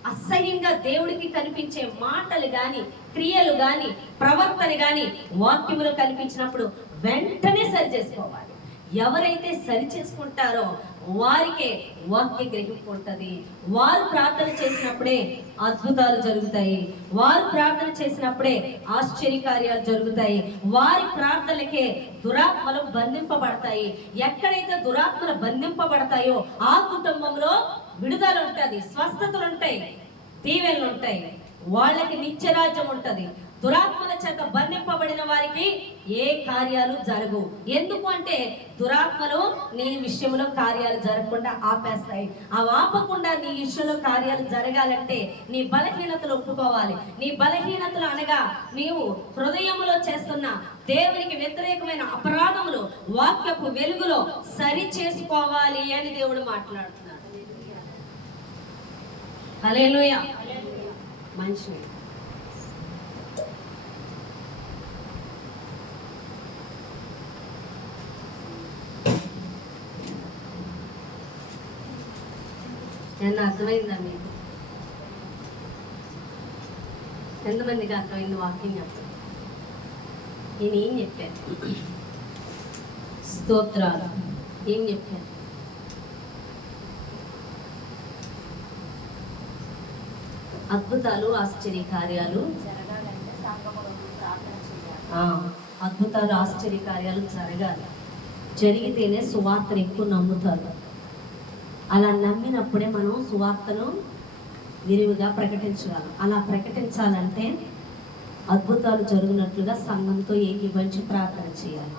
అసహ్యంగా దేవుడికి కనిపించే మాటలు కానీ, క్రియలు కానీ, ప్రవర్తన కానీ వాక్యములో కనిపించినప్పుడు వెంటనే సరి చేసుకోవాలి. ఎవరైతే సరి చేసుకుంటారో వారికే వాక్య గ్రహింపు ఉంటుంది. వారు ప్రార్థన చేసినప్పుడే అద్భుతాలు జరుగుతాయి. వారు ప్రార్థన చేసినప్పుడే ఆశ్చర్యకార్యాలు జరుగుతాయి. వారి ప్రార్థనలకే దురాత్మలు బంధింపబడతాయి. ఎక్కడైతే దురాత్మలు బంధింపబడతాయో ఆ కుటుంబంలో విడుదల ఉంటుంది, స్వస్థతలు ఉంటాయి, దీవెనలు ఉంటాయి, వాళ్ళకి నిత్యరాజ్యం ఉంటుంది. దురాత్మల చేత బంధింపబడిన వారికి ఏ కార్యాలు జరగవు. ఎందుకు అంటే దురాత్మలు నీ విషయంలో కార్యాలు జరగకుండా ఆపేస్తాయి. అవి ఆపకుండా నీ విషయంలో కార్యాలు జరగాలంటే నీ బలహీనతలు ఒప్పుకోవాలి. నీ బలహీనతలు అనగా నీవు హృదయంలో చేస్తున్న దేవునికి వ్యతిరేకమైన అపరాధములు వాక్యపు వెలుగులో సరి చేసుకోవాలి అని దేవుడు మాట్లాడుతున్నాడు. హల్లెలూయా. మంచిది. ఏమన్నా అర్థమైందా మీకు? ఎంతమందికి అర్థమైంది వాక్యం చెప్పండి. నేను ఏం చెప్పాను? స్తోత్రాలు. ఏం చెప్పాను? అద్భుతాలు, ఆశ్చర్య కార్యాలు అద్భుతాలు ఆశ్చర్యకార్యాలు జరగాలి. జరిగితేనే సువార్తను ఎక్కువ నమ్ముతారు. అలా నమ్మినప్పుడే మనం సువార్తను విరివిగా ప్రకటించగలం. అలా ప్రకటించాలంటే అద్భుతాలు జరిగినట్లుగా సంఘంతో ఏకీభవించి ప్రార్థన చేయాలి.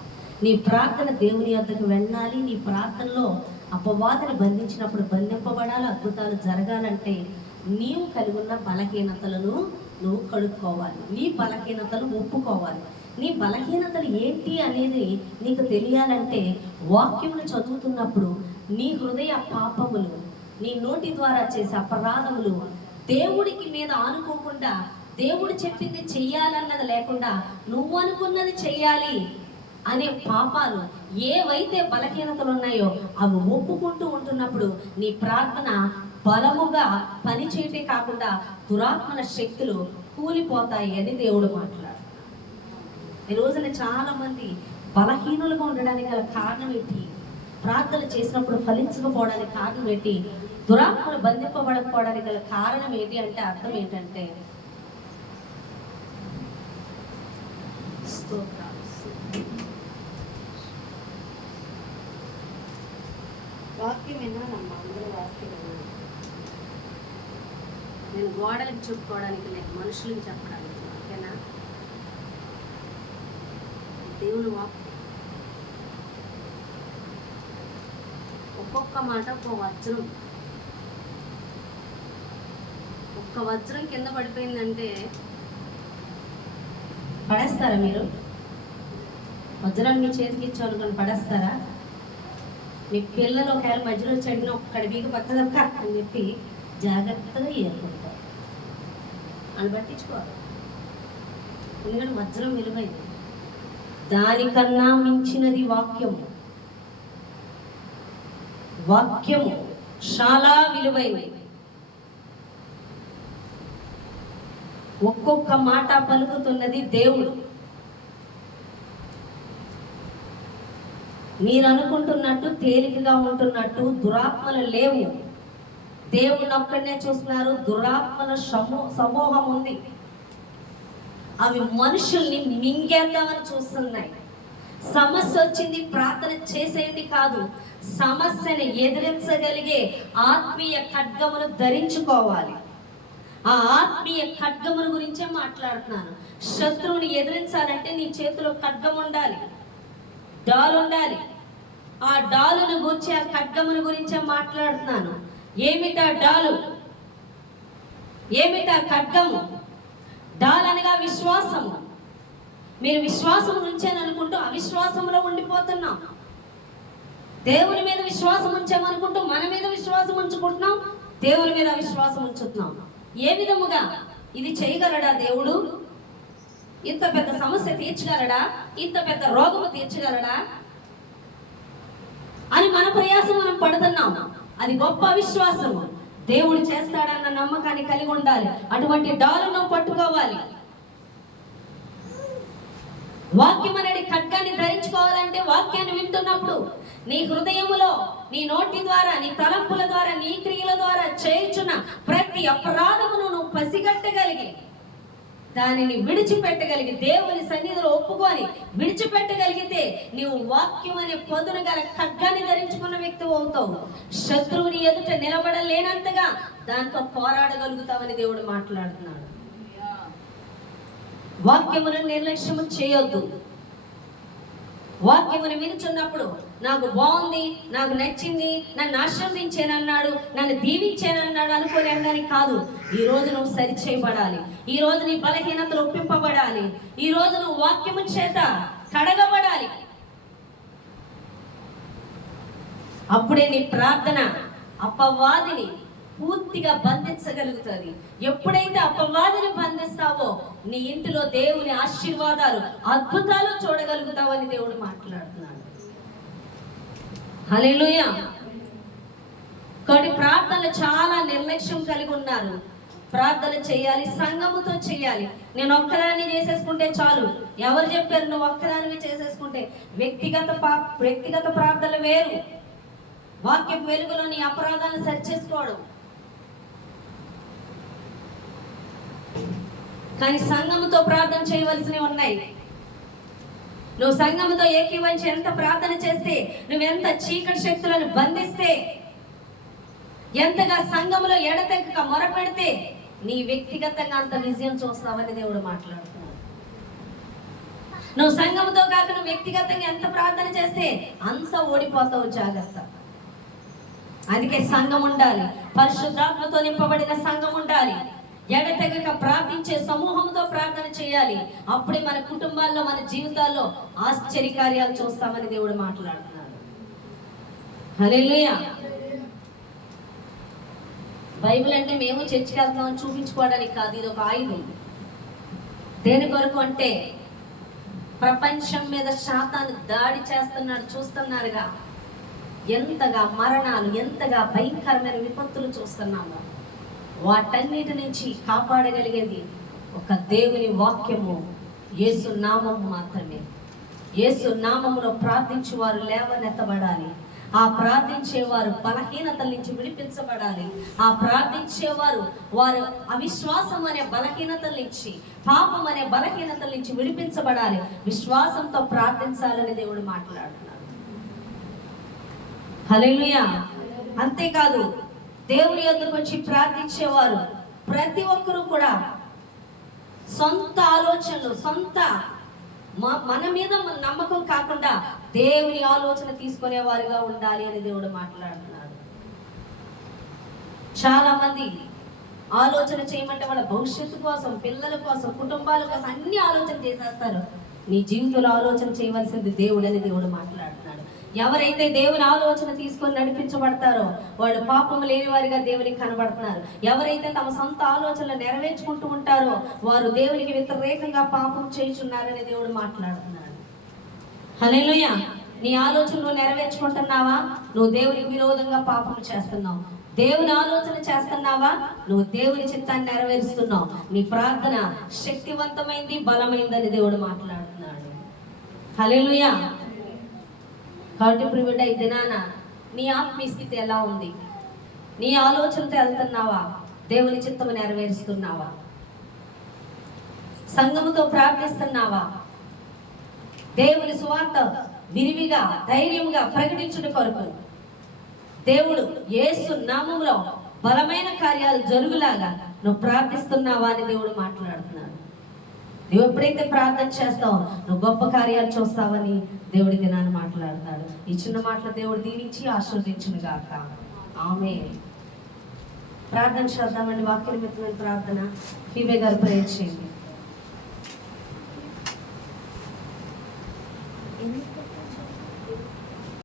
నీ ప్రార్థన దేవుని వద్దకు వెళ్ళాలి. నీ ప్రార్థనలో అపవాదిని బంధించినప్పుడు బంధింపబడాలి. అద్భుతాలు జరగాలంటే నీవు కలిగి ఉన్న బలహీనతలను నువ్వు కడుక్కోవాలి. నీ బలహీనతలు ఒప్పుకోవాలి. నీ బలహీనతలు ఏంటి అనేది నీకు తెలియాలంటే వాక్యమును చదువుతున్నప్పుడు నీ హృదయ పాపములు, నీ నోటి ద్వారా చేసే అపరాధములు, దేవుడికి మీద ఆనుకోకుండా దేవుడు చెప్పింది చెయ్యాలన్నది లేకుండా నువ్వు అనుకున్నది చెయ్యాలి అనే పాపాలు ఏవైతే బలహీనతలు ఉన్నాయో అవి ఒప్పుకుంటూ ఉంటున్నప్పుడు నీ ప్రార్థన బలముగా పనిచేయటే కాకుండా దురాత్మల శక్తులు కూలిపోతాయి అని దేవుడు మాట్లాడు. ఈ రోజున చాలా మంది బలహీనులుగా ఉండడానికి గల కారణం ఏంటి? ప్రార్థన చేసినప్పుడు ఫలించకపోవడానికి కారణం ఏంటి? దురాత్మలు బంధింపబడకపోవడానికి గల కారణం ఏంటి అంటే అర్థం ఏంటంటే వాక్యం విన్నానమ్మా, అందరూ వాక్యం విన్నాను. నేను గోడలకు చెప్పుకోవడానికి లేదు, మనుషులకు చెప్పడానికి. ఓకేనా? దేవుని వాక్యం ఒక్కొక్క మాట ఒక్కొక్క వజ్రం. ఒక్క వజ్రం కింద పడిపోయిందంటే పడేస్తారా మీరు? వజ్రాన్ని మీ చేతికి ఇచ్చాను పడేస్తారా? మీ పిల్లలు ఒకవేళ మధ్యలో చెడిగిన ఒక్కడి మీకు పక్కదక్క అని చెప్పి జాగ్రత్తగా ఏరుకుంటారు. అని పట్టించుకోవాలి. ఎందుకంటే వజ్రం విలువైంది. దానికన్నా మించినది వాక్యము. వాక్యము చాలా విలువైంది. ఒక్కొక్క మాట పలుకుతున్నది దేవుడు. మీరు అనుకుంటున్నట్టు తేలికగా ఉంటున్నట్టు దురాత్మలు లేవు. దేవుని ఒక్కడనే చూస్తున్నారు. దురాత్మల సమూహం ఉంది. అవి మనుషుల్ని మింగేద్దామని చూస్తున్నాయి. సమస్య వచ్చింది, ప్రార్థన చేసేయండి కాదు, సమస్యని ఎదిరించగలిగే ఆత్మీయ ఖడ్గమును ధరించుకోవాలి. ఆ ఆత్మీయ ఖడ్గముల గురించే మాట్లాడుతున్నాను. శత్రువుని ఎదిరించాలంటే నీ చేతిలో ఖడ్గం ఉండాలి, డాలు ఉండాలి. ఆ డాలును గురించి, ఆ ఖడ్గమును గురించే మాట్లాడుతున్నాను. ఏమిటా డాలు? ఏమిటా ఖడ్గము? డాల్ అనగా విశ్వాసము. మీరు విశ్వాసం ఉంచాననుకుంటూ అవిశ్వాసంలో ఉండిపోతున్నాం. దేవుని మీద విశ్వాసం ఉంచామనుకుంటూ మన మీద విశ్వాసం ఉంచుకుంటున్నాం, దేవుని మీద అవిశ్వాసం ఉంచుతున్నాం. ఏ విధముగా? ఇది చేయగలడా దేవుడు? ఇంత పెద్ద సమస్య తీర్చగలడా? ఇంత పెద్ద రోగము తీర్చగలడా అని మన ప్రయాసం మనం పడుతున్నాం. అది గొప్ప అవిశ్వాసము. దేవుడు చేస్తాడన్న నమ్మకాన్ని కలిగి ఉండాలి. అటువంటి డాలును పట్టుకోవాలి. వాక్యం అనేది ఖడ్గాన్ని ధరించుకోవాలంటే వాక్యాన్ని వింటున్నప్పుడు నీ హృదయములో, నీ నోటి ద్వారా, నీ తలంపుల ద్వారా, నీ క్రియల ద్వారా చేయుచున్న ప్రతి అపరాధమును నువ్వు పసిగట్టగలిగి దానిని విడిచిపెట్టగలిగి దేవుని సన్నిధిలో ఒప్పుకొని విడిచిపెట్టగలిగితే నీవు వాక్యం అనే పొదును గల ఖడ్గాన్ని ధరించుకున్న వ్యక్తి అవుతావు. శత్రువుని ఎదుట నిలబడలేనంతగా దాంతో పోరాడగలుగుతావని దేవుడు మాట్లాడుతున్నాడు. వాక్యమును నిర్లక్ష్యము చేయొద్దు. వాక్యమును వినుచున్నప్పుడు నాకు బాగుంది, నాకు నచ్చింది, నన్ను ఆశీర్వదించానన్నాడు, నన్ను దీవించానన్నాడు అనుకోని అనడానికి కాదు. ఈ రోజు నువ్వు సరి చేయబడాలి. ఈ రోజు నీ బలహీనతలు ఒప్పింపబడాలి. ఈ రోజు నువ్వు వాక్యము చేత కడగబడాలి. అప్పుడే నీ ప్రార్థన అపవాదిని పూర్తిగా బంధించగలుగుతుంది. ఎప్పుడైతే అపవాదిని బంధిస్తావో నీ ఇంటిలో దేవుని ఆశీర్వాదాలు, అద్భుతాలు చూడగలుగుతావని దేవుడు మాట్లాడుతున్నాడు. హల్లెలూయా. కాబట్టి ప్రార్థనలు చాలా నిర్లక్ష్యం కలిగి ఉన్నారు. ప్రార్థన చేయాలి, సంఘముతో చేయాలి. నేను ఒక్కదాన్ని చేసేసుకుంటే చాలు. ఎవరు చెప్పారు నువ్వు ఒక్కదానివి చేసేసుకుంటే? వ్యక్తిగత ప్రార్థనలు వేరు. వాక్యపు వెలుగులో నీ అపరాధాలను సరిచేసుకోవడం. కానీ సంఘముతో ప్రార్థన చేయవలసినవి ఉన్నాయి. నువ్వు సంఘముతో ఏకీభవించి ఎంత ప్రార్థన చేస్తే, నువ్వెంత చీకటి శక్తులను బంధిస్తే, ఎంతగా సంఘములో ఎడతెగక మొరపెడితే నీ వ్యక్తిగతంగా అంత విజయం చూస్తావని దేవుడు మాట్లాడుతున్నాడు. నువ్వు సంఘముతో కాక నువ్వు వ్యక్తిగతంగా ఎంత ప్రార్థన చేస్తే అంత ఓడిపోతావు, జాగ్రత్త. అందుకే సంఘం ఉండాలి, పరిశుద్ధాత్మతో నింపబడిన సంఘం ఉండాలి, ఎడతెగక ప్రార్థించే సమూహంతో ప్రార్థన చేయాలి. అప్పుడే మన కుటుంబాల్లో, మన జీవితాల్లో ఆశ్చర్యకార్యాలు చూస్తామని దేవుడు మాట్లాడుతున్నాడు. హల్లెలూయా. బైబిల్ అంటే మేము చర్చికి వెళ్తాం చూపించుకోవడానికి కాదు, ఇది ఒక ఆయుధం. దేని కొరకు అంటే ప్రపంచం మీద శాతాన్ని దాడి చేస్తున్నాడు, చూస్తున్నారుగా. ఎంతగా మరణాలు, ఎంతగా భయంకరమైన విపత్తులు చూస్తున్నాము. వాటన్నిటి నుంచి కాపాడగలిగేది ఒక దేవుని వాక్యము, యేసు నామము మాత్రమే. యేసు నామములో ప్రార్థించేవారు లేవనెత్తబడాలి. ఆ ప్రార్థించేవారు బలహీనతల నుంచి విడిపించబడాలి. ఆ ప్రార్థించేవారు వారు అవిశ్వాసం అనే బలహీనతల నుంచి, పాపం అనే బలహీనతల నుంచి విడిపించబడాలి. విశ్వాసంతో ప్రార్థించాలని దేవుడు మాట్లాడుతున్నాడు. హల్లెలూయా. అంతేకాదు, దేవుని యొద్దకు వచ్చి ప్రార్థించేవారు ప్రతి ఒక్కరూ కూడా సొంత ఆలోచనలు, సొంత మన మీద నమ్మకం కాకుండా దేవుని ఆలోచన తీసుకునేవారుగా ఉండాలి అని దేవుడు మాట్లాడుతున్నాడు. చాలా మంది ఆలోచన చేయమంటే వాళ్ళ భవిష్యత్తు కోసం, పిల్లల కోసం, కుటుంబాల కోసం అన్ని ఆలోచన చేసేస్తారు. నీ జీవితంలో ఆలోచన చేయవలసింది దేవుడు అని దేవుడు మాట్లాడుతున్నాడు. ఎవరైతే దేవుని ఆలోచన తీసుకొని నడిపించబడతారో వాళ్ళు పాపం లేని వారిగా దేవునికి కనబడుతున్నారు. ఎవరైతే తమ సొంత ఆలోచనలు నెరవేర్చుకుంటూ ఉంటారో వారు దేవునికి వ్యతిరేకంగా పాపం చేయుచున్నారని దేవుడు మాట్లాడుతున్నాడు. హల్లెలూయా. నీ ఆలోచనలు నెరవేర్చుకుంటున్నావా? నువ్వు దేవునికి విరోధంగా పాపం చేస్తున్నావు. దేవుని ఆలోచన చేస్తున్నావా? నువ్వు దేవుని చిత్తాన్ని నెరవేరుస్తున్నావు. నీ ప్రార్థన శక్తివంతమైంది, బలమైందని దేవుడు మాట్లాడుతున్నాడు. హల్లెలూయా. కాబట్టి ప్రియుడ, ఈ దినాన నీ ఆత్మీయ స్థితి ఎలా ఉంది? నీ ఆలోచనతో వెళ్తున్నావా? దేవుని చిత్తము నెరవేరుస్తున్నావా? సంఘముతో ప్రార్థిస్తున్నావా? దేవుని సువార్త విరివిగా, ధైర్యంగా ప్రకటించుట కొరకు దేవుడు యేసు నామములో బలమైన కార్యాలు జరుగులాగా నువ్వు ప్రార్థిస్తున్నావా అని దేవుడు మాట్లాడుతున్నాడు. నువ్వు ఎప్పుడైతే ప్రార్థన చేస్తావో నువ్వు గొప్ప కార్యాలు చూస్తావని దేవుడి దినాన్ని మాట్లాడతాడు. ఈ చిన్న మాటలు దేవుడు దీవించి ఆశీర్వదించును గాక. ఆమేన్. ప్రార్థన చేద్దామండి. వాక్య నిమిత్తమైన ప్రార్థన. ఫీబే గారు ప్రేయర్ చేయండి.